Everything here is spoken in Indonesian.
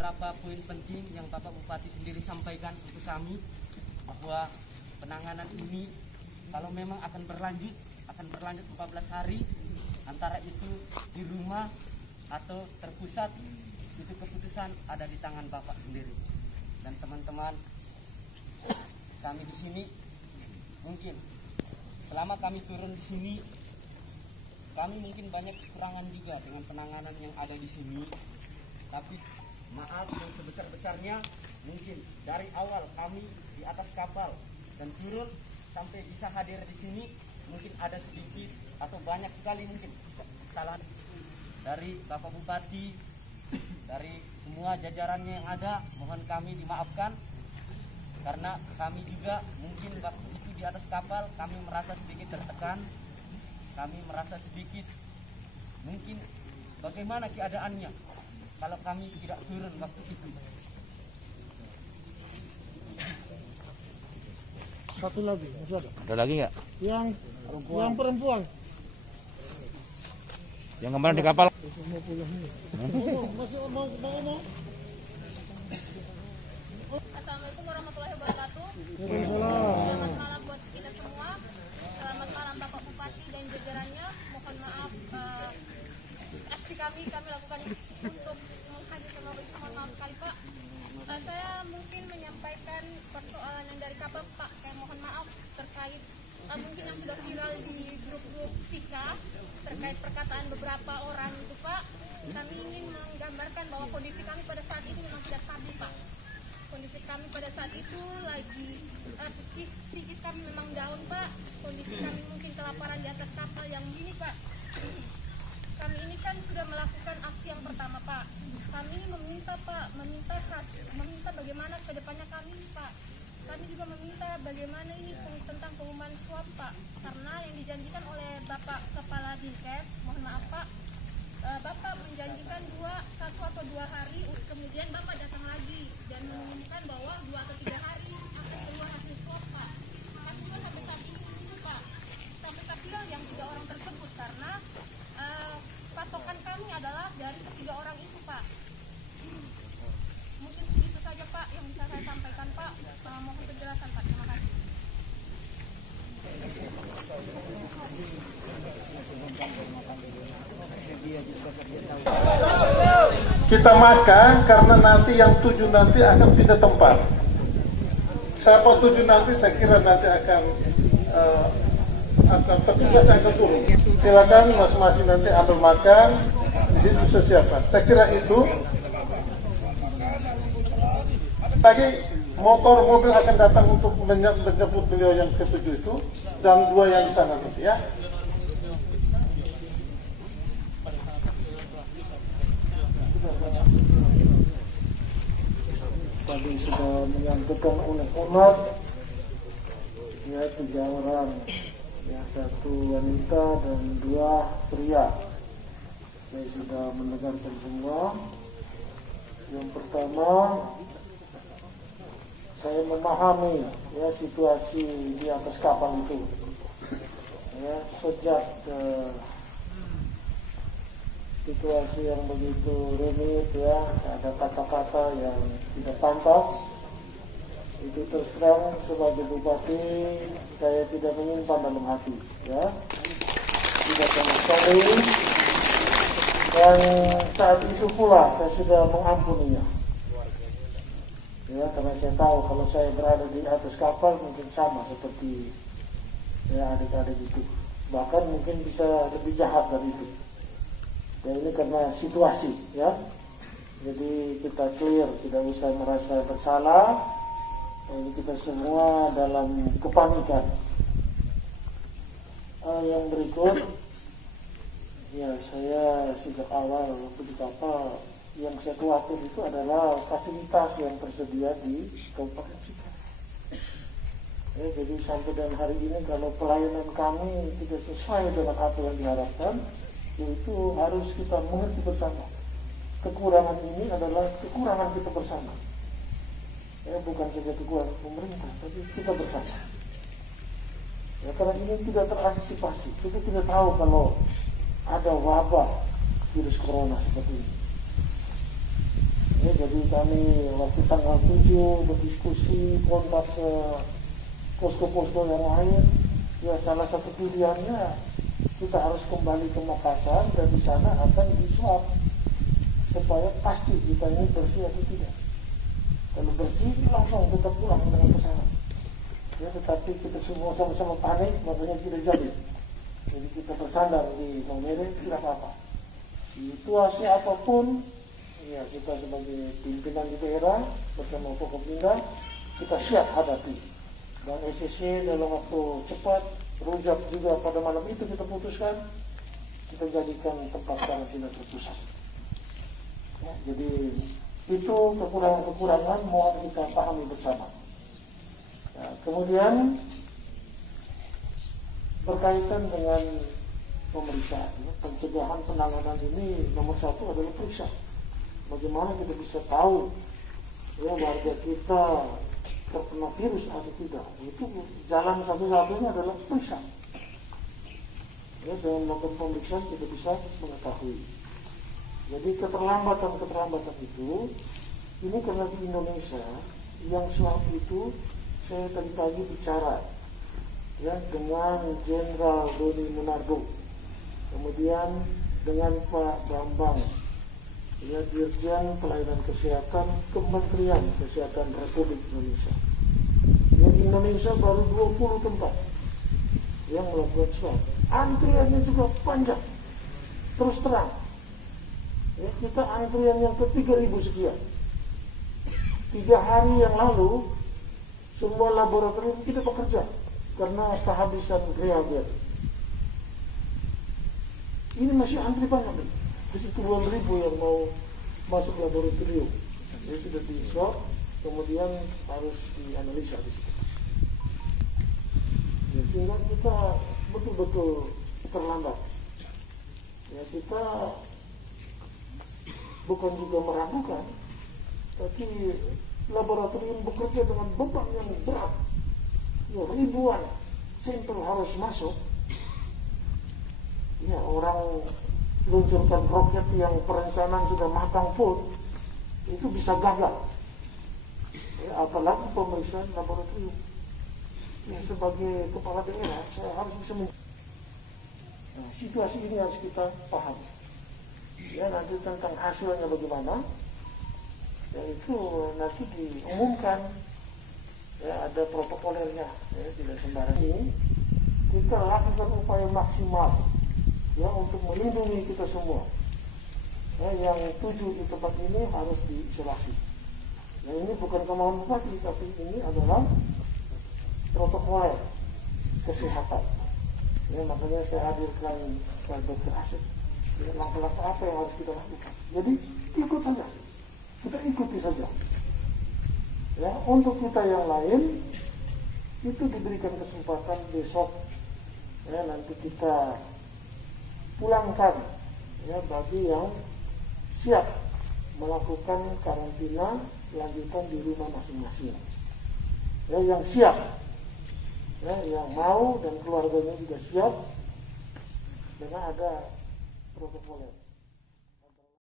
beberapa poin penting yang Bapak Bupati sendiri sampaikan untuk kami, bahwa penanganan ini kalau memang akan berlanjut 14 hari, antara itu di rumah atau terpusat, itu keputusan ada di tangan Bapak sendiri. Dan teman-teman kami di sini, mungkin selama kami turun di sini, kami mungkin banyak kekurangan juga dengan penanganan yang ada di sini. Tapi maaf yang sebesar-besarnya, mungkin dari awal kami di atas kapal dan turun sampai bisa hadir di sini, mungkin ada sedikit atau banyak sekali mungkin kesalahan dari Bapak Bupati, dari semua jajarannya yang ada. Mohon kami dimaafkan, karena kami juga mungkin waktu itu di atas kapal kami merasa sedikit tertekan, kami merasa sedikit mungkin bagaimana keadaannya kalau kami tidak turun waktu itu. Satu lagi, masih ada? Ada lagi nggak? Yang perempuan. Yang kemarin di kapal? Masih mau ngomong? Assalamualaikum warahmatullahi wabarakatuh. Waalaikumsalam. Selamat malam buat kita semua. Selamat malam Bapak Bupati dan jajarannya. Mohon maaf aksi kami lakukan untuk menghadirkan Bapak. Mohon maaf sekali Pak. Saya mungkin menyampaikan persoalan yang dari kapal Pak. Kayak mohon maaf terkait mungkin yang sudah viral di grup-grup Sika terkait perkataan beberapa orang itu Pak. Kami ingin menggambarkan bahwa kondisi kami pada saat itu memang tidak stabil Pak. Kondisi kami pada saat itu lagi psikis kami memang down Pak. Kondisi kami mungkin kelaparan di atas kapal yang begini Pak. Kami ini kan sudah melakukan aksi yang pertama Pak. Kami meminta Pak, meminta bagaimana kedepannya kami Pak. Kami juga meminta bagaimana ini tentang pengumuman swab Pak. Karena yang dijanjikan oleh Bapak Kepala Dinkes, mohon maaf Pak, Bapak menjanjikan 1 atau 2 hari, kemudian Bapak datang lagi dan mengumumkan bahwa 2 atau 3 hari akan keluar hasil swab Pak. Kami juga sampai saat ini menunggu Pak, sampai hasil yang 3 orang tersebut, karena patokan kami adalah dari ketiga orang itu Pak. Mungkin itu saja Pak yang bisa saya sampaikan Pak. Mohon penjelasan Pak. Terima kasih. Kita makan karena nanti yang 7 nanti akan pindah tempat. Siapa 7 nanti saya kira nanti akan petugas akan turun. Silakan masing-masing nanti ambil makan, di situ bisa siapkan. Saya kira itu. Lagi motor mobil akan datang untuk menjemput beliau yang ke-7 itu, dan 2 yang di sana nanti ya. Tadi sudah menyampaikan unek-unek ya, 3 orang ya, 1 wanita dan 2 pria. Saya sudah mendengarkan semua. Yang pertama, saya memahami ya situasi di atas kapal itu ya, sejak situasi yang begitu rumit ya, ada kata-kata yang tidak pantas. Itu terus terang sebagai bupati saya tidak menyimpan dalam hati ya, tidak sama sekali. Dan saat itu pula saya sudah mengampuninya ya, karena saya tahu kalau saya berada di atas kapal mungkin sama seperti ya adik-adik itu, bahkan mungkin bisa lebih jahat dari itu. Dan ini karena situasi ya, jadi kita clear, tidak usah merasa bersalah. Ini kita semua dalam kepanikan. Yang berikut ya, saya sejak awal waktu di kapal yang saya khawatir itu adalah fasilitas yang tersedia di Kabupaten Sika. Ya, jadi sampai dan hari ini kalau pelayanan kami tidak sesuai dengan apa yang diharapkan, itu harus kita mengerti bersama. Kekurangan ini adalah kekurangan kita bersama. Ya, bukan saja kekurangan pemerintah, tapi kita bersama. Ya, karena ini tidak terantisipasi. Kita tidak tahu kalau ada wabah virus corona seperti ini. Ya, jadi kami waktu tanggal 7 berdiskusi kontak ke posko-posko yang lain. Ya, salah satu pilihannya kita harus kembali ke Makassar dan di sana akan diswab supaya pasti kita ini bersih atau tidak. Kalau bersih langsung kita pulang dengan pesawat. Ya, tetapi kita semua sama-sama panik, makanya tidak jadi. Jadi kita bersandar di Maumere, tidak apa-apa. Situasi apapun, ya kita sebagai pimpinan di daerah bersama Forkopimda kita siap hadapi. Dan SCC dalam waktu cepat, Rujak juga pada malam itu kita putuskan, kita jadikan tempat karantina terpusat. Ya, jadi itu kekurangan-kekurangan mohon kita pahami bersama. Nah, kemudian berkaitan dengan pemeriksaan, pencegahan penanganan ini nomor satu adalah periksa. Bagaimana kita bisa tahu ya warga kita terkena virus atau tidak? Itu jalan satu-satunya adalah periksa. Ya, dengan melakukan pemeriksaan kita bisa mengetahui. Jadi keterlambatan itu ini karena di Indonesia yang swab itu saya tadi pagi bicara ya dengan Jenderal Doni Monardo, kemudian dengan Pak Bambang, ya Dirjen Pelayanan Kesehatan Kementerian Kesehatan Republik Indonesia. Ya, di Indonesia baru 20 tempat yang melakukan swab. Antriannya juga panjang. Terus terang, ya, kita antrian yang ke 3.000 sekian. 3 hari yang lalu semua laboratorium kita bekerja karena kehabisan reagen. Ini masih antri banyak nih. Di situ 2.000 yang mau masuk laboratorium. Jadi sudah di swab, kemudian harus dianalisa di situ. Ya, sehingga kita betul-betul terlambat. Ya, kita bukan juga meragukan, tapi laboratorium bekerja dengan beban yang berat. Ya, ribuan sampel harus masuk. Ya, orang luncurkan roket yang perencanaan sudah matang pun itu bisa gagal. Ya, apalagi pemeriksaan laboratorium. Ya, sebagai kepala daerah saya harus bisa situasi ini harus kita pahami. Ya, nanti tentang hasilnya bagaimana, ya itu nanti diumumkan. Ya, ada protokolernya, ya, tidak sembarang. Ini kita lakukan upaya maksimal ya untuk melindungi kita semua. Ya, yang 7 di tempat ini harus diisolasi. Ya, ini bukan kemauan bupati, tapi ini adalah protokoler kesehatan. Ya, makanya saya hadirkan Pak Dr. Asep. Ya, langkah-langkah apa yang harus kita lakukan. Jadi ikut saja, kita ikuti saja. Ya, untuk kita yang lain itu diberikan kesempatan besok. Ya, nanti kita pulangkan ya bagi yang siap melakukan karantina lanjutan di rumah masing-masing. Ya, yang siap, ya, yang mau dan keluarganya juga siap dengan ada protokoler.